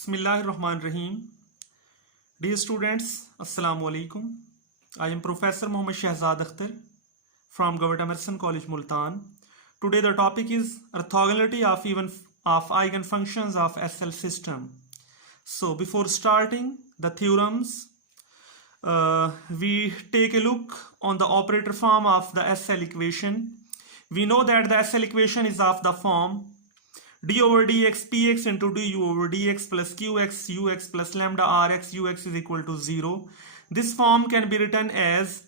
Bismillahirrahmanirrahim. Dear students, Assalamu alaikum. I am Professor Mohammad Shahzad Akhtar from Government Emerson College, Multan. Today the topic is orthogonality of eigenfunctions of SL system. So before starting the theorems, we take a look on the operator form of the SL equation. We know that the SL equation is of the form d over dx px into du over dx plus qx ux plus lambda rx ux is equal to 0. This form can be written as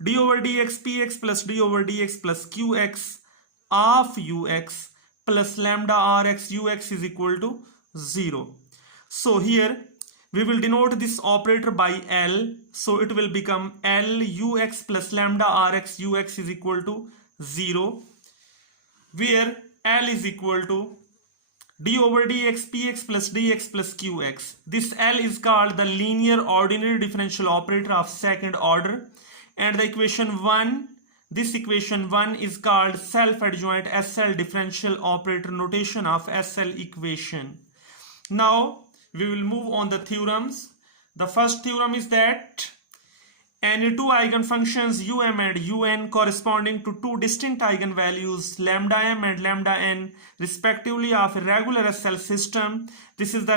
d over dx px plus d over dx plus qx of ux plus lambda rx ux is equal to 0. So here we will denote this operator by L. So it will become L ux plus lambda rx ux is equal to 0, where L is equal to d over dx px plus dx plus qx. This L is called the linear ordinary differential operator of second order, and the equation 1, this equation 1 is called self-adjoint SL differential operator notation of SL equation. Now we will move on the theorems. The first theorem is that any two eigenfunctions um and un corresponding to two distinct eigenvalues lambda m and lambda n respectively of a regular SL system. This is the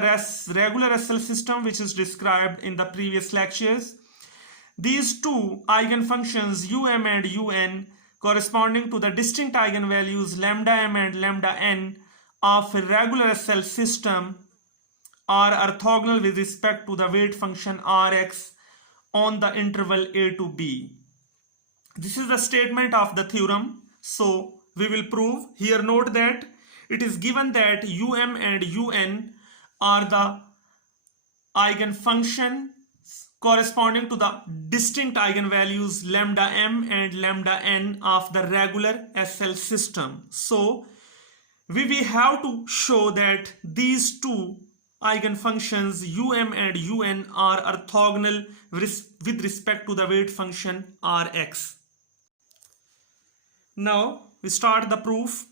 regular SL system which is described in the previous lectures. These two eigenfunctions um and un corresponding to the distinct eigenvalues lambda m and lambda n of a regular SL system are orthogonal with respect to the weight function Rx on the interval a to b. This is the statement of the theorem. So we will prove. Here note that it is given that um and un are the eigenfunctions corresponding to the distinct eigenvalues lambda m and lambda n of the regular SL system. So we have to show that these two eigenfunctions um and un are orthogonal with respect to the weight function Rx. Now we start the proof.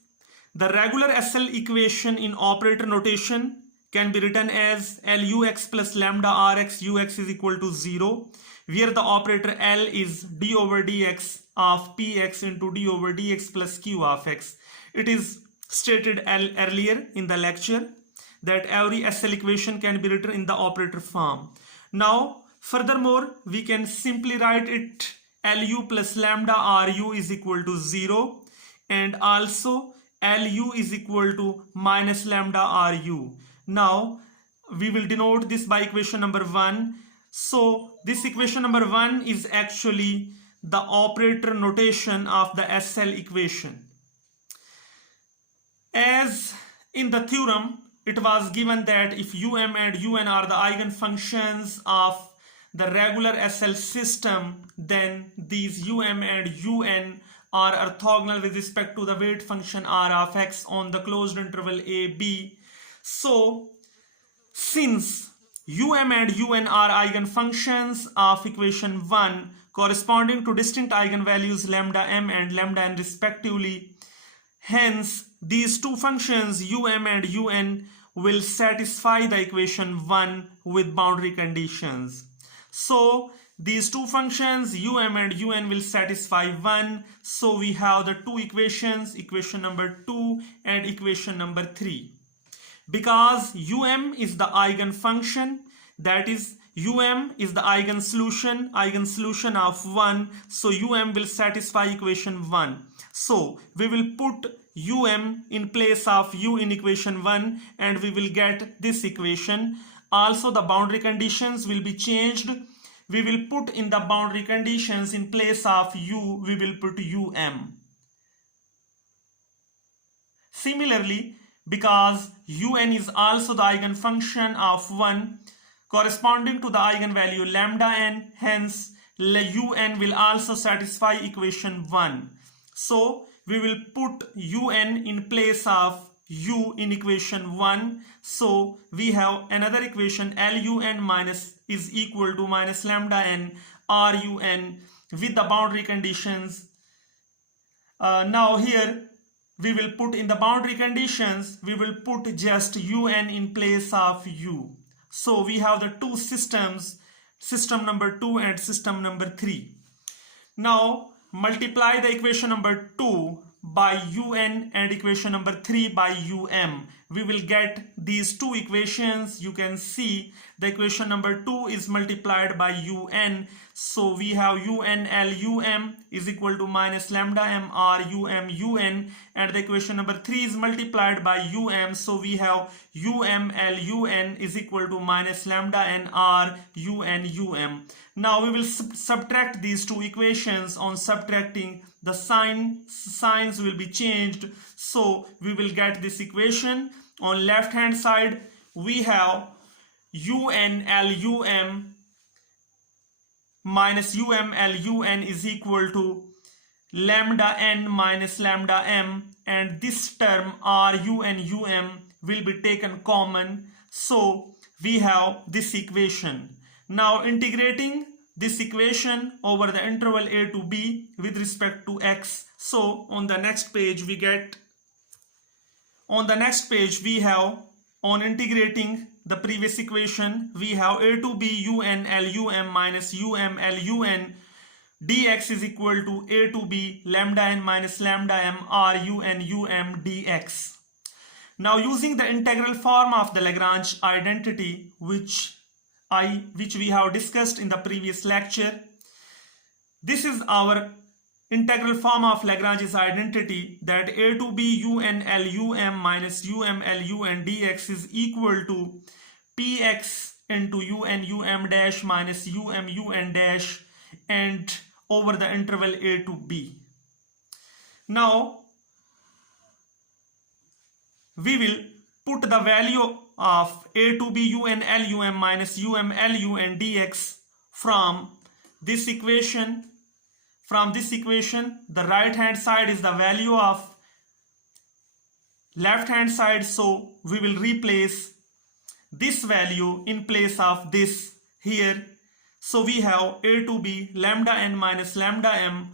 The regular SL equation in operator notation can be written as Lux plus lambda Rx ux is equal to 0, where the operator L is d over dx of px into d over dx plus q of x. It is stated earlier in the lecture that every SL equation can be written in the operator form. Now furthermore we can simply write it Lu plus lambda Ru is equal to 0, and also Lu is equal to minus lambda Ru. Now we will denote this by equation number 1. So this equation number 1 is actually the operator notation of the SL equation. As in the theorem, it was given that if um and un are the eigenfunctions of the regular SL system, then these um and un are orthogonal with respect to the weight function R of x on the closed interval a b. So since um and un are eigenfunctions of equation 1 corresponding to distinct eigenvalues lambda m and lambda n respectively, hence these two functions um and un will satisfy the equation 1 with boundary conditions. So these two functions um and un will satisfy 1. So we have the two equations, equation number 2 and equation number 3. Because um is the eigenfunction, that is um is the eigensolution of 1, so um will satisfy equation 1. So we will put um in place of u in equation 1 and we will get this equation. Also the boundary conditions will be changed. We will put in the boundary conditions in place of u, we will put um. Similarly, because un is also the eigenfunction of 1 corresponding to the eigenvalue lambda n, hence un will also satisfy equation 1. So we will put un in place of u in equation 1. So we have another equation Lun minus is equal to minus lambda n Run with the boundary conditions. Now here we will put in the boundary conditions, we will put just un in place of u. So we have the two systems, system number 2 and system number 3. Now multiply the equation number 2 by un and equation number 3 by um. We will get these two equations. You can see the equation number 2 is multiplied by un. So we have unl is equal to minus lambda m r un, and the equation number 3 is multiplied by so we have uml is equal to minus lambda n r un. Now we will subtract these two equations. On subtracting, the signs will be changed, so we will get this equation. On left hand side we have unl minus uml is equal to lambda n minus lambda m, and this term run will be taken common, so we have this equation. Now integrating this equation over the interval a to b with respect to x. So on the next page we have, on integrating the previous equation, we have a to b unl minus uml dx is equal to a to b lambda n minus lambda m run dx. Now using the integral form of the Lagrange identity, which we have discussed in the previous lecture, this is our integral form of Lagrange's identity, that a to b unl minus uml dx is equal to px into un dash minus un dash, and over the interval a to b. Now we will put the value of a to b unl minus uml dx from this equation. From this equation, the right hand side is the value of left hand side, so we will replace this value in place of this here. So we have a to b lambda n minus lambda m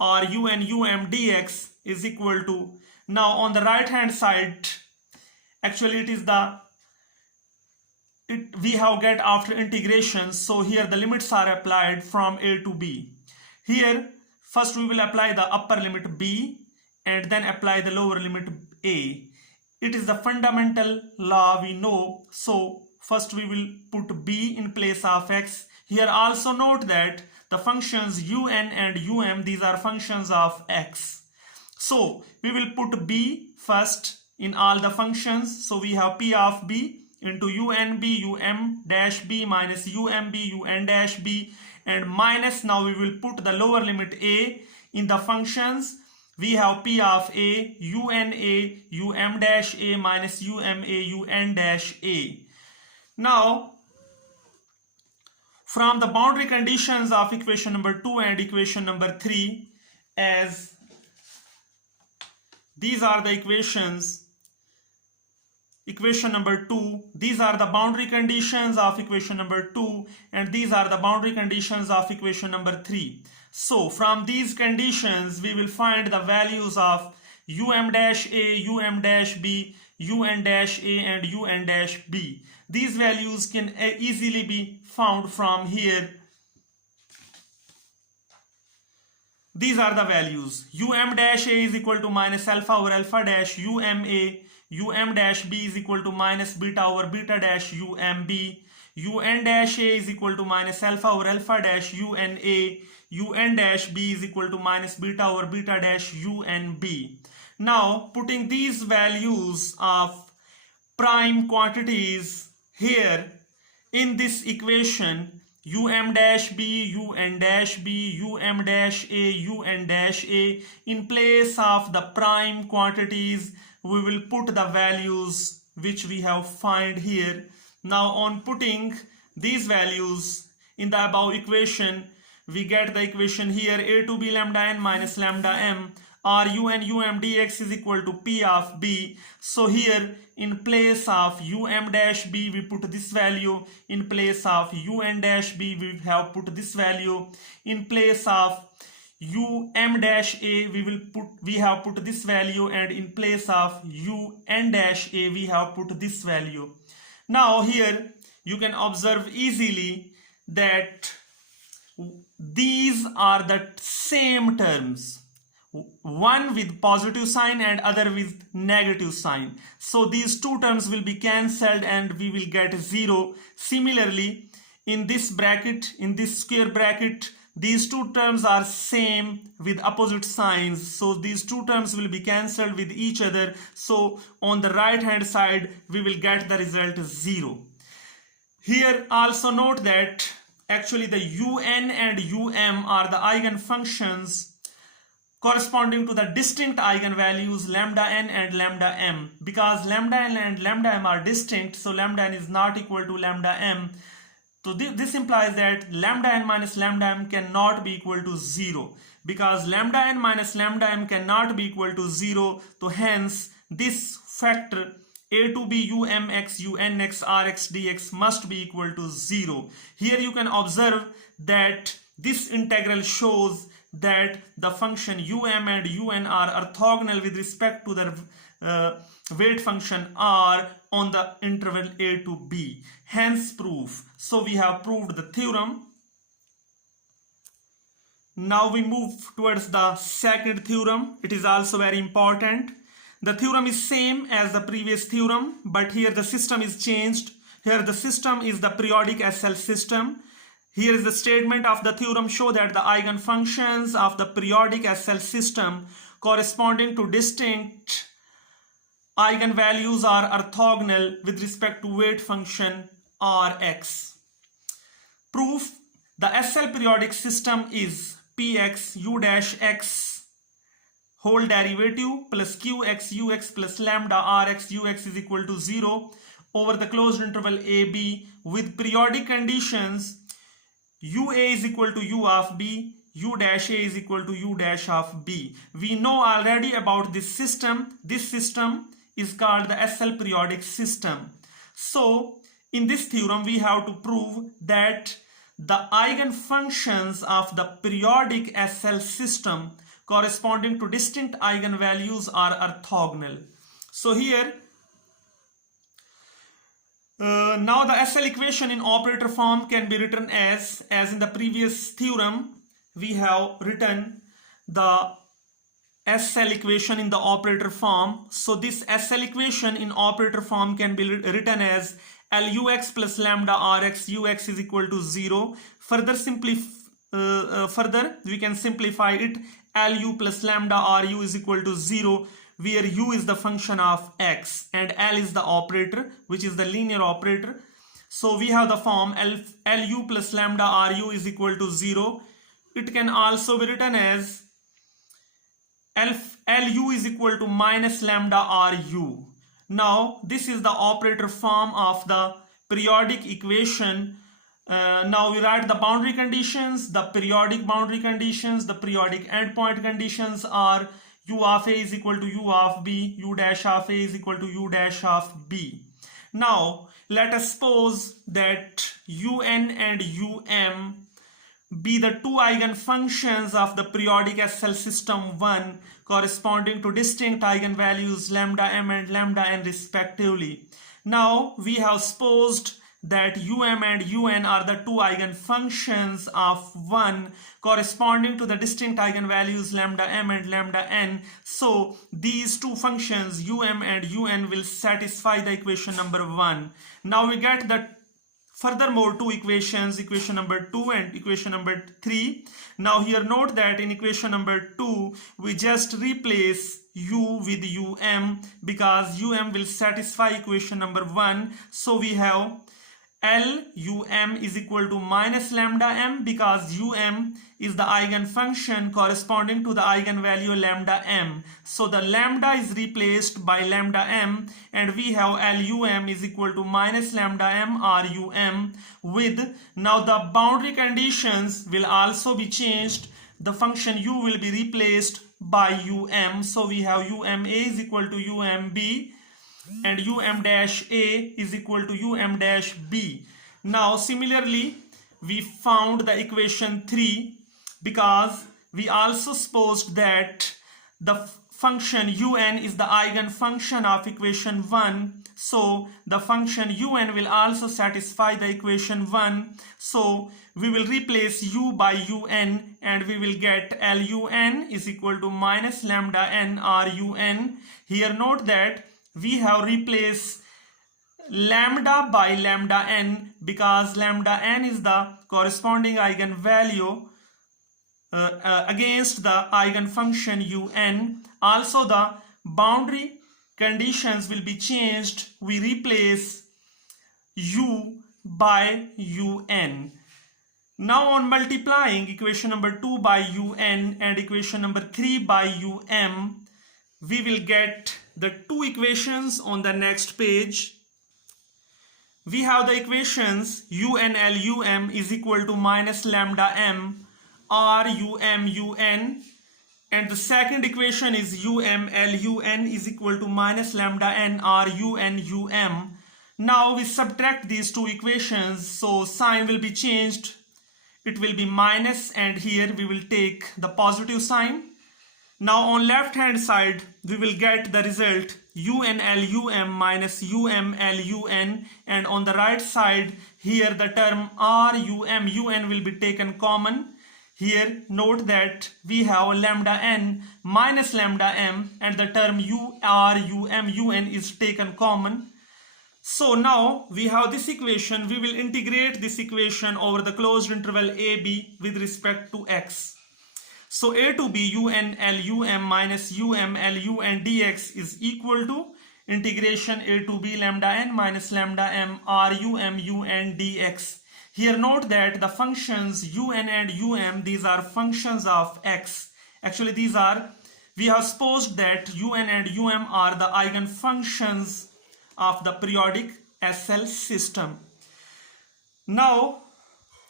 run dx is equal to, now on the right hand side, actually we have get after integration, so here the limits are applied from a to b. Here first we will apply the upper limit b and then apply the lower limit a. It is the fundamental law we know, so first we will put b in place of x. Here also note that the functions un and these are functions of x. So we will put b first in all the functions. So we have p of b into unb um dash b minus umb un dash b, and minus, now we will put the lower limit a in the functions. We have p of a una um dash a minus uma un dash a. Now from the boundary conditions of equation number 2 and equation number 3, as these are the equations, equation number 2, these are the boundary conditions of equation number 2, and these are the boundary conditions of equation number 3. So from these conditions we will find the values of um dash a, um dash b, un dash a and un dash b. These values can easily be found from here. These are the values. Um dash a is equal to minus alpha over alpha dash uma, um dash b is equal to minus beta over beta dash umb, un dash a is equal to minus alpha over alpha dash una, un dash b is equal to minus beta over beta dash unb. Now putting these values of prime quantities here in this equation, um dash b, un dash b, um dash a, un dash a, in place of the prime quantities we will put the values which we have find here. Now on putting these values in the above equation, we get the equation here a to b lambda n minus lambda m run dx is equal to p of b. So here in place of um dash b we put this value, in place of un dash b we have put this value, in place of um dash a we have put this value, and in place of un dash a we have put this value. Now here you can observe easily that these are the same terms, one with positive sign and other with negative sign. So these two terms will be cancelled and we will get 0. Similarly, in this bracket, in this square bracket, these two terms are same with opposite signs. So these two terms will be cancelled with each other. So on the right hand side, we will get the result 0. Here also note that actually the un and um are the eigenfunctions corresponding to the distinct eigenvalues lambda n and lambda m. Because lambda n and lambda m are distinct, so lambda n is not equal to lambda m. So this implies that lambda n minus lambda m cannot be equal to 0. Because lambda n minus lambda m cannot be equal to 0, so hence this factor a to b umx unx rx dx must be equal to 0. Here you can observe that this integral shows that the function um and un are orthogonal with respect to the weight function r on the interval a to b. Hence proof. So we have proved the theorem. Now we move towards the second theorem. It is also very important. The theorem is same as the previous theorem, but here the system is changed. Here the system is the periodic SL system. Here is the statement of the theorem: show that the eigenfunctions of the periodic SL system corresponding to distinct eigenvalues are orthogonal with respect to weight function Rx. Proof: the SL periodic system is Px u dash x whole derivative plus qx ux plus lambda rx ux is equal to 0 over the closed interval ab with periodic conditions ua is equal to u of b, u dash a is equal to u dash of b. We know already about this system. This system is called the SL periodic system. So in this theorem we have to prove that the eigenfunctions of the periodic SL system corresponding to distinct eigenvalues are orthogonal. So here now the SL equation in operator form can be written as in the previous theorem we have written the SL equation in the operator form. So this SL equation in operator form can be written as Lux plus lambda Rx ux is equal to 0. Further we can simplify it. Lu plus lambda Ru is equal to 0, where u is the function of x and L is the operator, which is the linear operator. So we have the form Lu plus lambda Ru is equal to 0. It can also be written as Lu is equal to minus lambda Ru. Now this is the operator form of the periodic equation. Now we write the boundary conditions, the periodic boundary conditions. The periodic endpoint conditions are u of a is equal to u of b, u dash of a is equal to u dash of b. Now let us suppose that un and um be the two eigenfunctions of the periodic SL system 1 corresponding to distinct eigenvalues lambda m and lambda n respectively. Now we have supposed that um and un are the two eigenfunctions of 1 corresponding to the distinct eigenvalues lambda m and lambda n. So these two functions um and un will satisfy the equation number 1. Now we get the furthermore two equations, equation number 2 and equation number 3. Now here note that in equation number 2 we just replace u with um because um will satisfy equation number 1. So we have Lum is equal to minus lambda m because um is the eigenfunction corresponding to the eigenvalue lambda m. So the lambda is replaced by lambda m and we have Lum is equal to minus lambda m Rum with, now the boundary conditions will also be changed. The function u will be replaced by so we have uma is equal to umb and dash a is equal to dash b. Now similarly we found the equation 3 because we also supposed that the function un is the eigenfunction of equation 1. So the function un will also satisfy the equation 1. So we will replace u by un and we will get lun is equal to minus lambda n run. Here note that we have replaced lambda by lambda n because lambda n is the corresponding eigenvalue against the eigenfunction un. Also the boundary conditions will be changed. We replace u by un. Now on multiplying equation number 2 by un and equation number 3 by we will get the two equations on the next page. We have the equations unlum is equal to minus lambda m run, and the second equation is umlun is equal to minus lambda n run. Now we subtract these two equations, so sign will be changed. It will be minus and here we will take the positive sign. Now on left hand side we will get the result unlum minus umlun, and on the right side here the term run will be taken common. Here note that we have lambda n minus lambda m and the term run is taken common. So now we have this equation. We will integrate this equation over the closed interval ab with respect to x. So a to b unlum minus umlun dx is equal to integration a to b lambda n minus lambda m run dx. Here note that the functions un and these are functions of x. Actually we have supposed that un and are the eigenfunctions of the periodic SL system. Now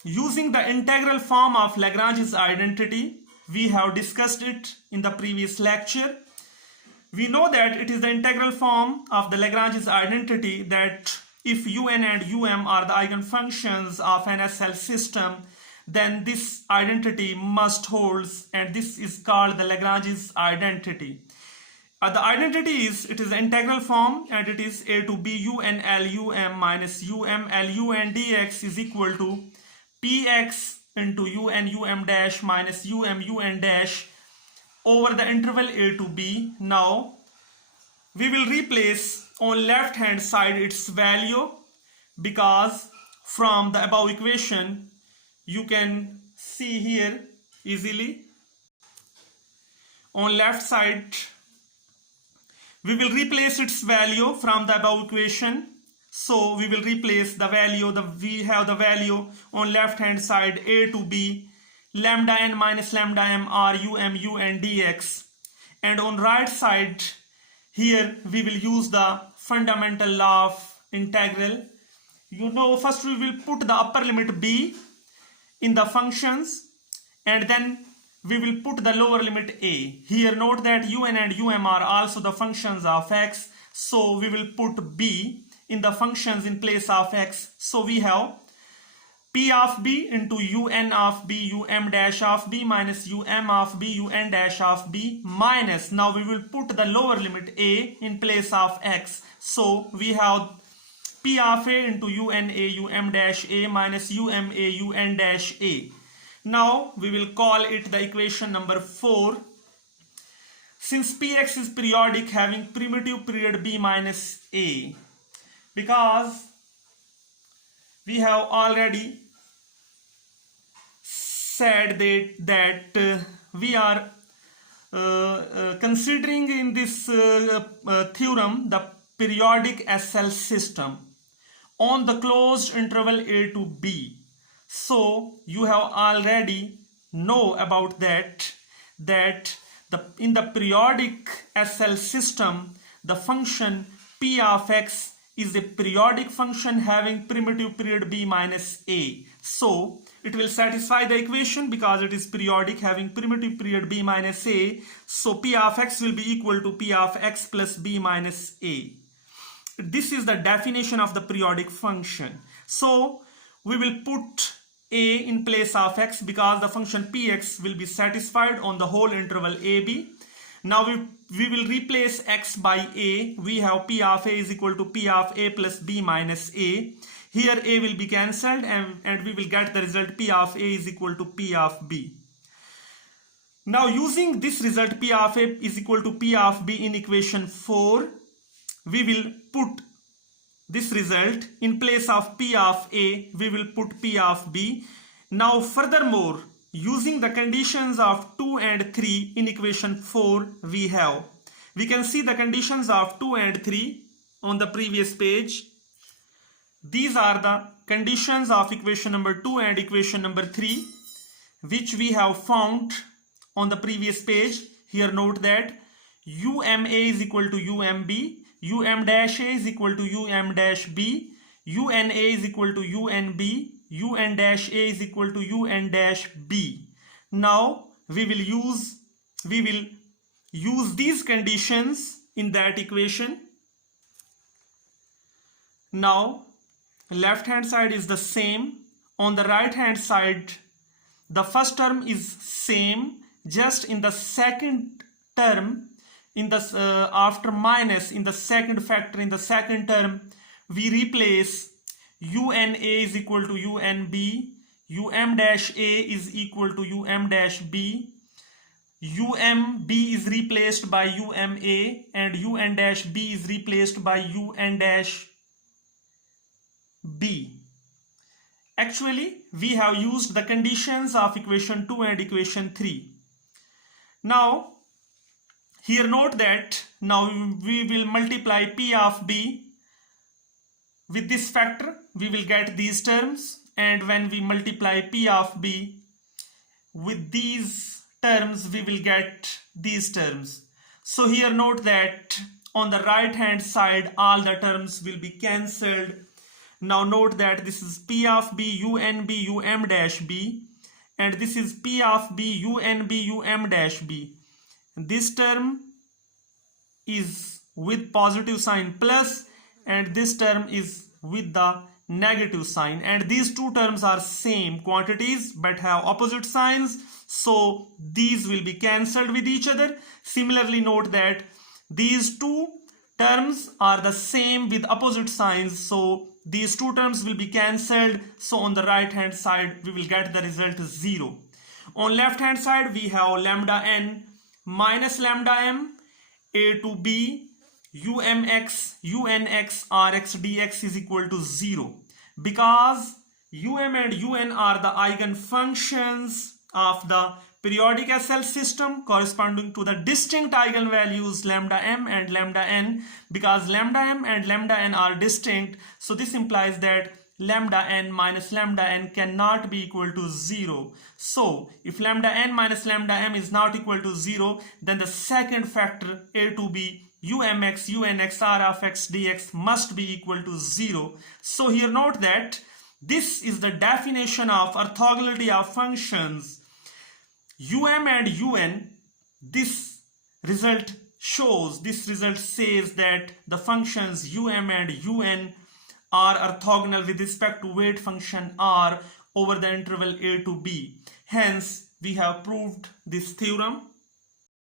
using the integral form of Lagrange's identity, we have discussed it in the previous lecture. We know that it is the integral form of the Lagrange's identity that if un and are the eigenfunctions of an SL system, then this identity must hold, and this is called the Lagrange's identity. The identity is, it is the integral form, and it is a to b unlum minus umlun dx is equal to px into un dash minus un dash over the interval a to b. Now we will replace on left hand side its value, because from the above equation you can see here easily on left side we will replace its value from the above equation. So we will replace the value, we have the value on left hand side a to b lambda n minus lambda m run dx, and on right side here we will use the fundamental law of integral. You know, first we will put the upper limit b in the functions and then we will put the lower limit a. Here note that un and are also the functions of x, so we will put b in the functions in place of x. So we have p of b into un of b um dash of b minus of b un dash of b minus, now we will put the lower limit a in place of x. So we have p of a into un dash a minus un dash a. Now we will call it the equation number 4. Since px is periodic having primitive period b minus a, because we have already said that we are considering in this theorem the periodic SL system on the closed interval a to b. So you have already know about that in the periodic SL system the function p of x is a periodic function having primitive period b minus a. So it will satisfy the equation because it is periodic having primitive period b minus a. So p of x will be equal to p of x plus b minus a. This is the definition of the periodic function. So we will put a in place of x because the function px will be satisfied on the whole interval ab. Now we will replace x by a. We have p of a is equal to p of a plus b minus a. Here a will be cancelled and we will get the result p of a is equal to p of b. Now using this result p of a is equal to p of b in equation 4, we will put this result in place of p of a, we will put p of b. Now furthermore, using the conditions of 2 and 3 in equation 4, we can see the conditions of 2 and 3 on the previous page. These are the conditions of equation number 2 and equation number 3, which we have found on the previous page. Here note that UMA is equal to UMB, UM dash A is equal to UM dash B, UNA is equal to UNB, UN dash A is equal to UN dash B. Now we will use these conditions in that equation. Now left hand side is the same. On the right hand side, the first term is same, just in the second term, in the after minus, in the second factor, in the second term, we replace UNA is equal to UNB, UM dash A is equal to UM dash B, UMB is replaced by UMA, and UN dash B is replaced by UN dash B. Actually, we have used the conditions of equation 2 and equation 3. Now, here note that now we will multiply p of b with this factor, we will get these terms, and when we multiply p of b with these terms, we will get these terms. So here note that on the right hand side, all the terms will be cancelled. Now note that this is p of b UNB UM dash b, and this is p of b UNB UM dash b. This term is with positive sign plus, and this term is with the negative sign, and these two terms are same quantities but have opposite signs, so these will be cancelled with each other. Similarly, note that these two terms are the same with opposite signs, so these two terms will be cancelled. So on the right hand side, we will get the result 0. On left hand side, we have lambda n minus lambda m, a to b, umx, unx, rx, dx is equal to 0. Because um and un are the eigenfunctions of the periodic SL system corresponding to the distinct eigenvalues lambda m and lambda n. Because lambda m and lambda n are distinct, so this implies that lambda n minus lambda n cannot be equal to 0. So if lambda n minus lambda m is not equal to 0, then the second factor a to b umx, unx, r of x dx must be equal to 0. So here note that this is the definition of orthogonality of functions um and un. This result says that the functions um and un are orthogonal with respect to weight function r over the interval a to b. Hence, we have proved this theorem.